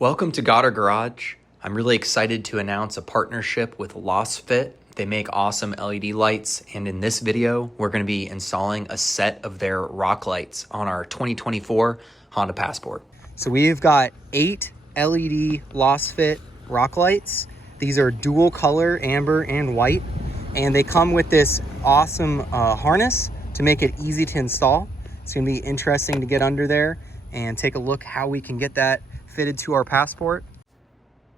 Welcome to Goddard Garage. I'm really excited to announce a partnership with Lasfit. They make awesome LED lights, and in this video, we're going to be installing a set of their rock lights on our 2024 Honda Passport. So we've got 8 LED Lasfit rock lights. These are dual color, amber and white, and they come with this awesome harness to make it easy to install. It's going to be interesting to get under there and take a look how we can get that fitted to our Passport.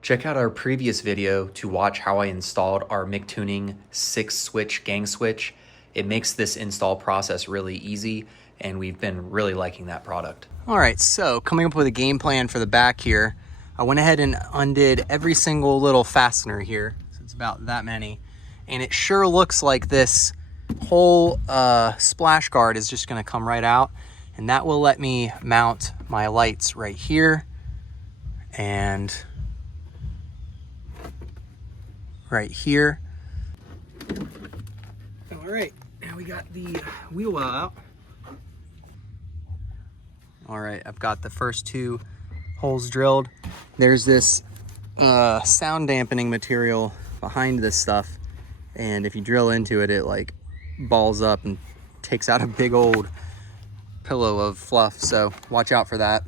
Check out our previous video to watch how I installed our Mictuning 6-switch gang switch. It makes this install process really easy, and we've been really liking that product. All right, so coming up with a game plan for the back here, I went ahead and undid every single little fastener here. So it's about that many. And it sure looks like this whole splash guard is just gonna come right out, and that will let me mount my lights right here and right here. All right, now we got the wheel well out. All right, I've got the first 2 holes drilled. There's this sound dampening material behind this stuff, and if you drill into it, it like balls up and takes out a big old pillow of fluff, so watch out for that.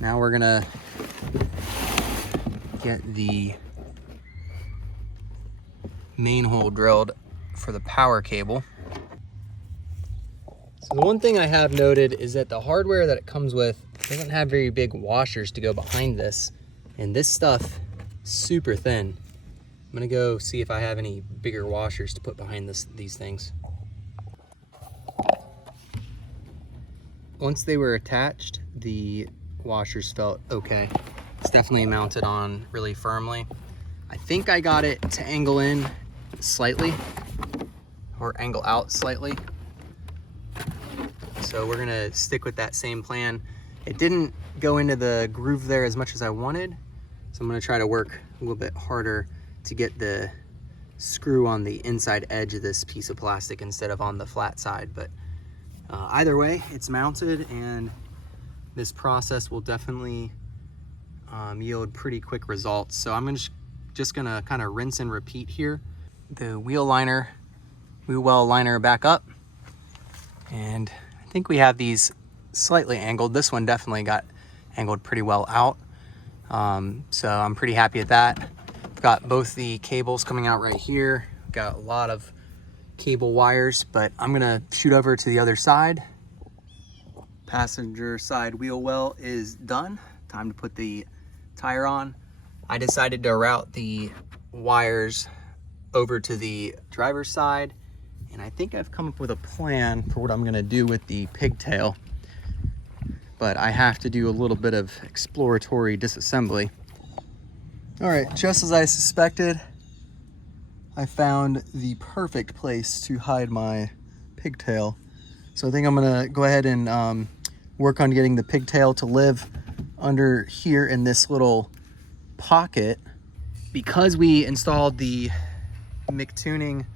Now we're gonna get the main hole drilled for the power cable. So the one thing I have noted is that the hardware that it comes with doesn't have very big washers to go behind this, and this stuff is super thin. I'm gonna go see if I have any bigger washers to put behind these things. Once they were attached, the washers felt okay. It's definitely mounted on really firmly. I think I got it to angle in slightly or angle out slightly. So we're gonna stick with that same plan. It didn't go into the groove there as much as I wanted, so I'm gonna try to work a little bit harder to get the screw on the inside edge of this piece of plastic instead of on the flat side. But either way, it's mounted, and this process will definitely yield pretty quick results. So I'm just gonna kind of rinse and repeat here. The wheel well liner back up, and I think we have these slightly angled. This one definitely got angled pretty well out, so I'm pretty happy at that. I've got both the cables coming out right here. Got a lot of cable wires, but I'm gonna shoot over to the other side. Passenger side wheel well is done. Time to put the tire on. I decided to route the wires over to the driver's side, and I think I've come up with a plan for what I'm gonna do with the pigtail, but I have to do a little bit of exploratory disassembly. All right, just as I suspected, I found the perfect place to hide my pigtail. So I think I'm gonna go ahead and work on getting the pigtail to live under here in this little pocket. Because we installed the Mictuning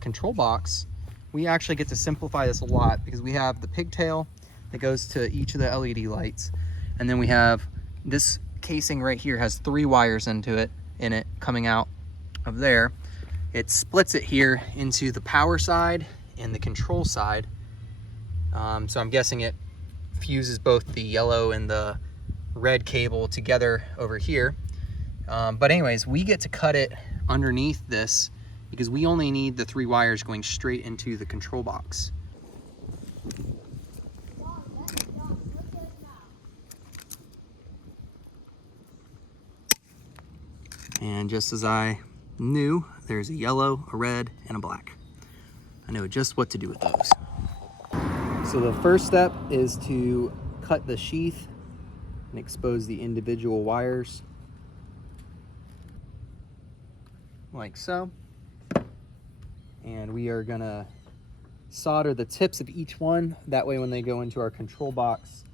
control box, we actually get to simplify this a lot, because we have the pigtail that goes to each of the LED lights, and then we have this casing right here has 3 wires in it coming out of there. It splits it here into the power side and the control side, so I'm guessing it fuses both the yellow and the red cable together over here. But anyways, we get to cut it underneath this because we only need the 3 wires going straight into the control box. And just as I knew, there's a yellow, a red, and a black. I know just what to do with those. So the first step is to cut the sheath and expose the individual wires, like so. And we are gonna solder the tips of each one. That way when they go into our control box,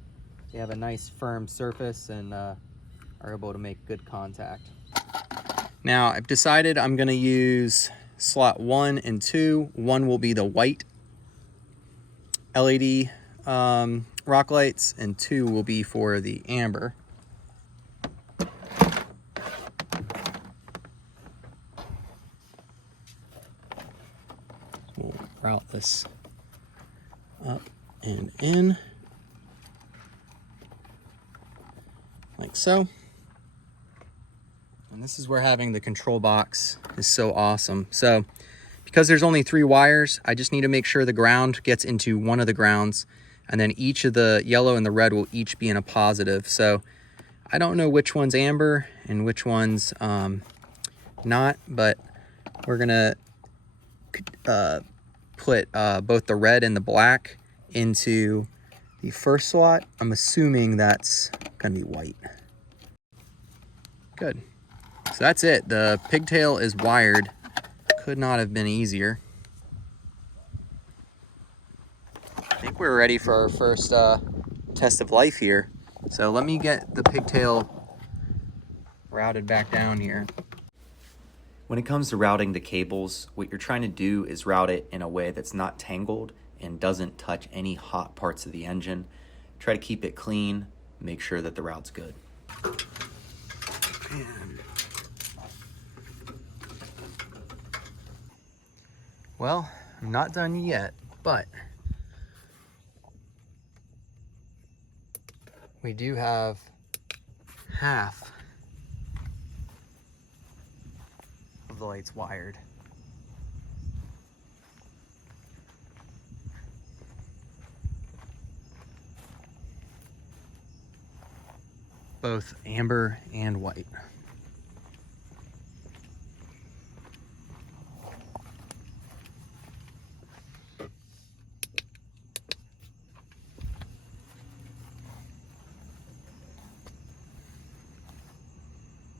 they have a nice firm surface and are able to make good contact. Now I've decided I'm gonna use slot 1 and 2. 1 will be the white LED rock lights, and 2 will be for the amber. route this up and in, like so. And this is where having the control box is so awesome. So because there's only 3 wires, I just need to make sure the ground gets into one of the grounds, and then each of the yellow and the red will each be in a positive. So I don't know which one's amber and which one's not, but we're gonna put both the red and the black into the first slot. I'm assuming that's gonna be white. Good. So that's it. The pigtail is wired. Could not have been easier. I think we're ready for our first test of life here. So let me get the pigtail routed back down here. When it comes to routing the cables, what you're trying to do is route it in a way that's not tangled and doesn't touch any hot parts of the engine. Try to keep it clean, make sure that the route's good. Well, I'm not done yet, but we do have half of the lights wired. Both amber and white.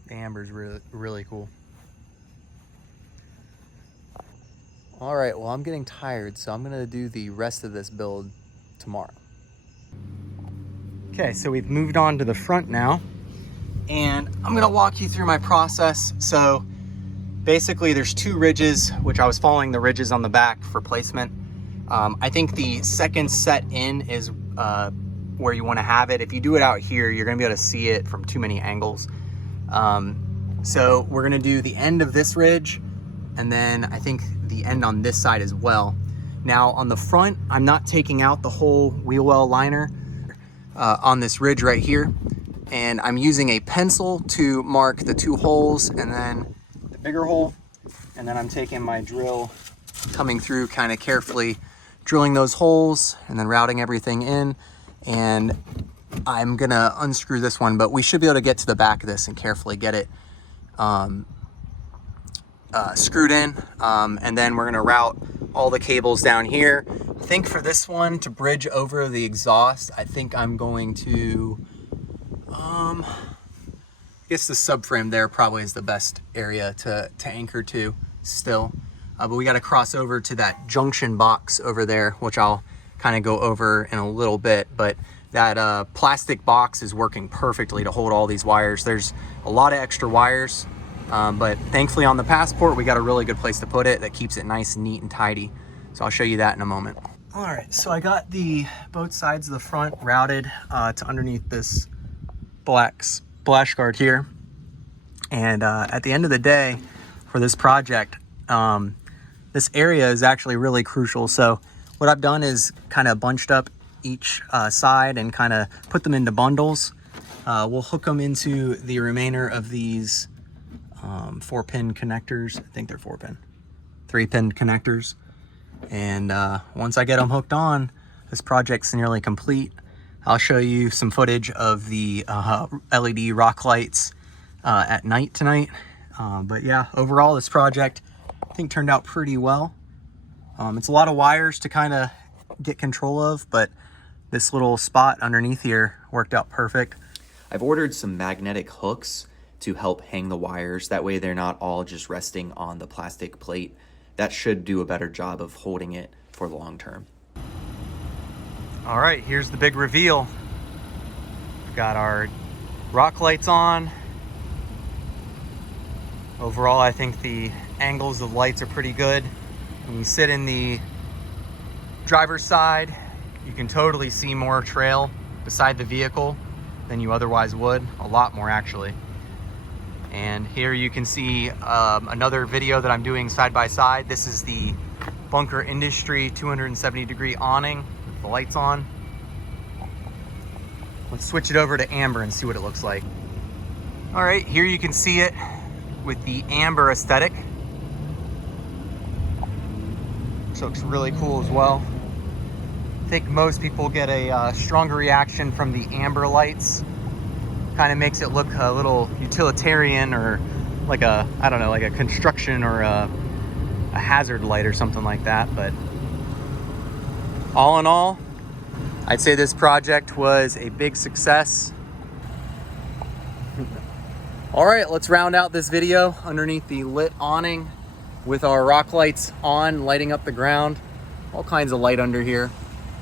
The amber's really cool. All right, well, I'm getting tired, so I'm gonna do the rest of this build tomorrow. Okay, so we've moved on to the front now, and I'm gonna walk you through my process. So basically there's 2 ridges, which I was following the ridges on the back for placement. I think the second set in is where you wanna have it. If you do it out here, you're gonna be able to see it from too many angles. So we're gonna do the end of this ridge, and then I think the end on this side as well. Now on the front, I'm not taking out the whole wheel well liner on this ridge right here, and I'm using a pencil to mark the 2 holes and then the bigger hole, and then I'm taking my drill, coming through kind of carefully, drilling those holes and then routing everything in. And I'm gonna unscrew this one, but we should be able to get to the back of this and carefully get it screwed in. And then we're gonna route all the cables down here. I think for this one, to bridge over the exhaust, I think I'm going to, I guess the subframe there probably is the best area to anchor to still. But we gotta cross over to that junction box over there, which I'll kind of go over in a little bit. But that plastic box is working perfectly to hold all these wires. There's a lot of extra wires, but thankfully on the Passport, we got a really good place to put it that keeps it nice and neat and tidy. So I'll show you that in a moment. All right, so I got both sides of the front routed to underneath this black splash guard here. And at the end of the day, for this project, this area is actually really crucial. So what I've done is kind of bunched up each side and kind of put them into bundles. We'll hook them into the remainder of these 4-pin connectors. I think they're 4-pin, 3-pin connectors. And once I get them hooked on, this project's nearly complete. I'll show you some footage of the LED rock lights at night tonight. But yeah, overall this project I think turned out pretty well. It's a lot of wires to kind of get control of, but this little spot underneath here worked out perfect. I've ordered some magnetic hooks to help hang the wires. That way they're not all just resting on the plastic plate. That should do a better job of holding it for the long term. All right, here's the big reveal. We've got our rock lights on. Overall, I think the angles of the lights are pretty good. When you sit in the driver's side, you can totally see more trail beside the vehicle than you otherwise would, a lot more actually. And here you can see another video that I'm doing side by side. This is the Bunker Industry 270-degree awning with the lights on. Let's switch it over to amber and see what it looks like. All right, here you can see it with the amber aesthetic. This looks really cool as well. I think most people get a stronger reaction from the amber lights. Kind of makes it look a little utilitarian, or like a, I don't know, like a construction or a hazard light or something like that. But all in all, I'd say this project was a big success. All right, let's round out this video underneath the lit awning with our rock lights on, lighting up the ground. All kinds of light under here.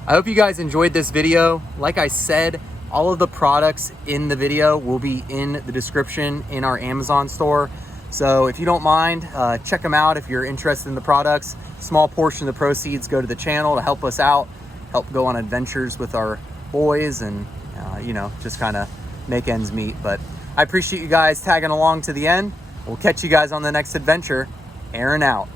I hope you guys enjoyed this video. Like I said, all of the products in the video will be in the description in our Amazon store. So if you don't mind, check them out if you're interested in the products. Small portion of the proceeds go to the channel to help us out, help go on adventures with our boys, and you know, just kind of make ends meet. But I appreciate you guys tagging along to the end. We'll catch you guys on the next adventure. Aaron out.